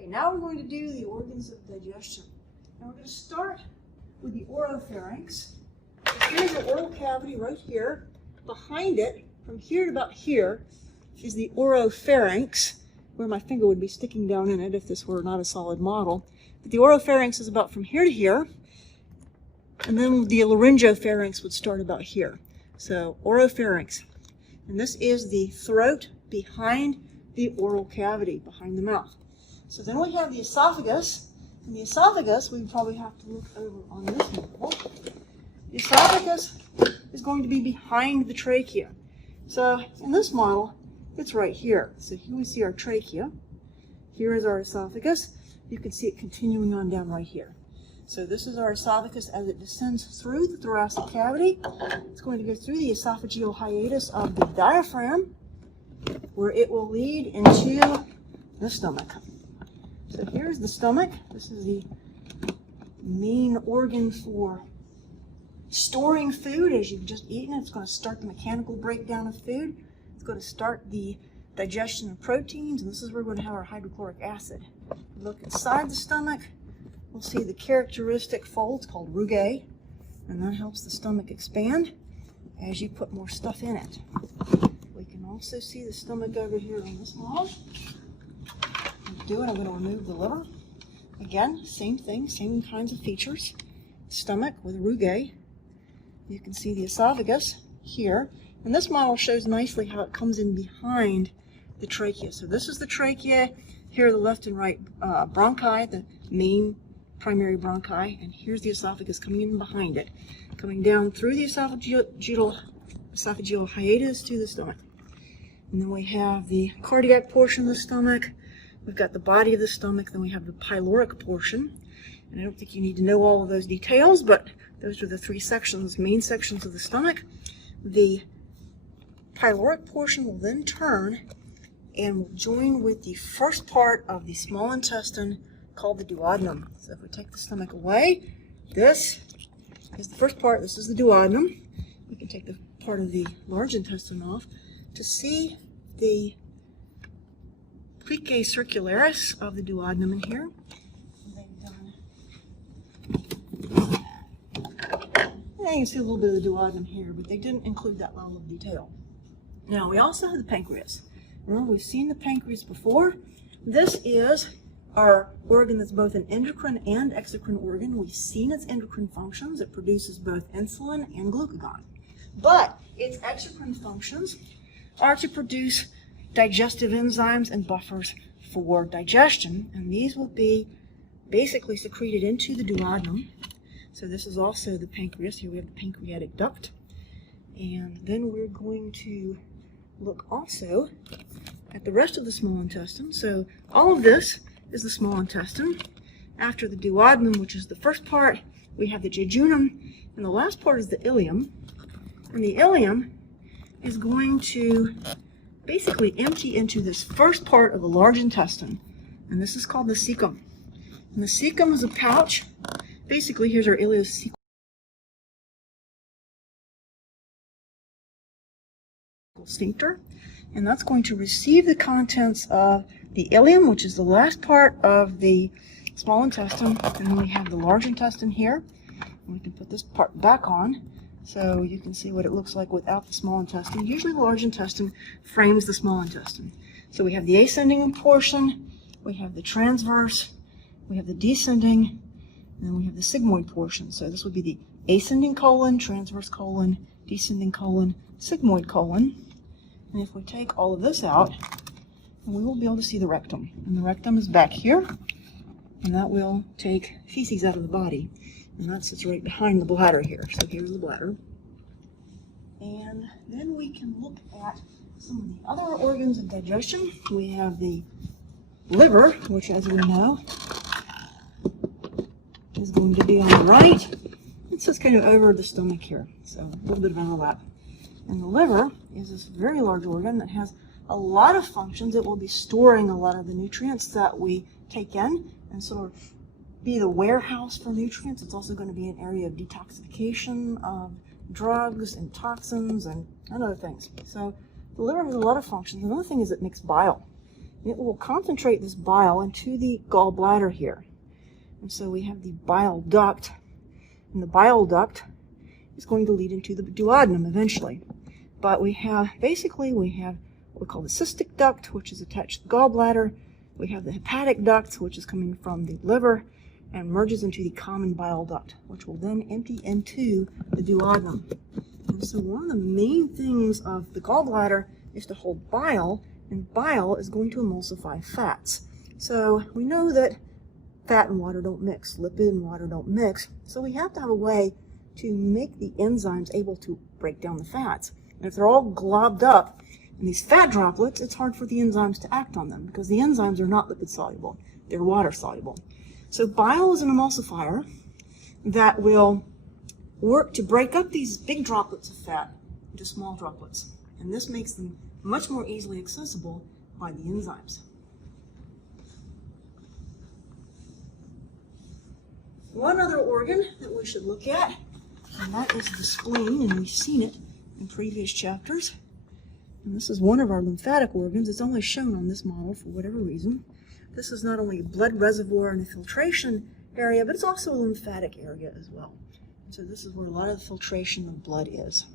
Okay, now we're going to do the organs of digestion. Now we're going to start with the oropharynx. So here's the oral cavity right here. Behind it, from here to about here, is the oropharynx, where my finger would be sticking down in it if this were not a solid model. But the oropharynx is about from here to here, and then the laryngopharynx would start about here. So oropharynx. And this is the throat behind the oral cavity, behind the mouth. So then we have the esophagus. And the esophagus, we probably have to look over on this model. The esophagus is going to be behind the trachea. So in this model, it's right here. So here we see our trachea. Here is our esophagus. You can see it continuing on down right here. So this is our esophagus as it descends through the thoracic cavity. It's going to go through the esophageal hiatus of the diaphragm, where it will lead into the stomach. So here's the stomach. This is the main organ for storing food as you've just eaten. It's going to start the mechanical breakdown of food. It's going to start the digestion of proteins, and this is where we're going to have our hydrochloric acid. Look inside the stomach. We'll see the characteristic folds called rugae, and that helps the stomach expand as you put more stuff in it. We can also see the stomach over here on this model. I'm going to remove the liver. Again, same thing, same kinds of features. Stomach with rugae. You can see the esophagus here, and this model shows nicely how it comes in behind the trachea. So this is the trachea. Here are the left and right bronchi, the main primary bronchi, and here's the esophagus coming in behind it, coming down through the esophageal hiatus to the stomach. And then we have the cardiac portion of the stomach. We've got the body of the stomach, then we have the pyloric portion. And I don't think you need to know all of those details, but those are the three sections, main sections of the stomach. The pyloric portion will then turn and will join with the first part of the small intestine called the duodenum. So if we take the stomach away, this is the first part. This is the duodenum. We can take the part of the large intestine off to see the plicae circularis of the duodenum in here. And you can see a little bit of the duodenum here, but they didn't include that level of detail. Now, we also have the pancreas. Remember, we've seen the pancreas before. This is our organ that's both an endocrine and exocrine organ. We've seen its endocrine functions. It produces both insulin and glucagon. But its exocrine functions are to produce digestive enzymes and buffers for digestion, and these will be basically secreted into the duodenum. So this is also the pancreas. Here we have the pancreatic duct. And then we're going to look also at the rest of the small intestine. So all of this is the small intestine. After the duodenum, which is the first part, we have the jejunum, and the last part is the ileum. And the ileum is going to basically empty into this first part of the large intestine, and this is called the cecum. And the cecum is a pouch. Basically, here's our ileocecal sphincter, and that's going to receive the contents of the ileum, which is the last part of the small intestine, and then we have the large intestine here. And we can put this part back on so you can see what it looks like without the small intestine. Usually the large intestine frames the small intestine. So we have the ascending portion, we have the transverse, we have the descending, and then we have the sigmoid portion. So this would be the ascending colon, transverse colon, descending colon, sigmoid colon. And if we take all of this out, we will be able to see the rectum. And the rectum is back here, and that will take feces out of the body. And that sits right behind the bladder here. So here's the bladder. And then we can look at some of the other organs of digestion. We have the liver, which, as we know, is going to be on the right. It's just kind of over the stomach here, so a little bit of overlap. And the liver is this very large organ that has a lot of functions. It will be storing a lot of the nutrients that we take in and sort of be the warehouse for nutrients. It's also going to be an area of detoxification of drugs and toxins and other things. So the liver has a lot of functions. Another thing is it makes bile. It will concentrate this bile into the gallbladder here. And so we have the bile duct, and the bile duct is going to lead into the duodenum eventually. But we have what we call the cystic duct, which is attached to the gallbladder. We have the hepatic duct, which is coming from the liver and merges into the common bile duct, which will then empty into the duodenum. And so one of the main things of the gallbladder is to hold bile, and bile is going to emulsify fats. So we know that fat and water don't mix, lipid and water don't mix, so we have to have a way to make the enzymes able to break down the fats. And if they're all globbed up in these fat droplets, it's hard for the enzymes to act on them because the enzymes are not lipid soluble, they're water soluble. So bile is an emulsifier that will work to break up these big droplets of fat into small droplets. And this makes them much more easily accessible by the enzymes. One other organ that we should look at, and that is the spleen, and we've seen it in previous chapters. And this is one of our lymphatic organs. It's only shown on this model for whatever reason. This is not only a blood reservoir and a filtration area, but it's also a lymphatic area as well. So this is where a lot of the filtration of blood is.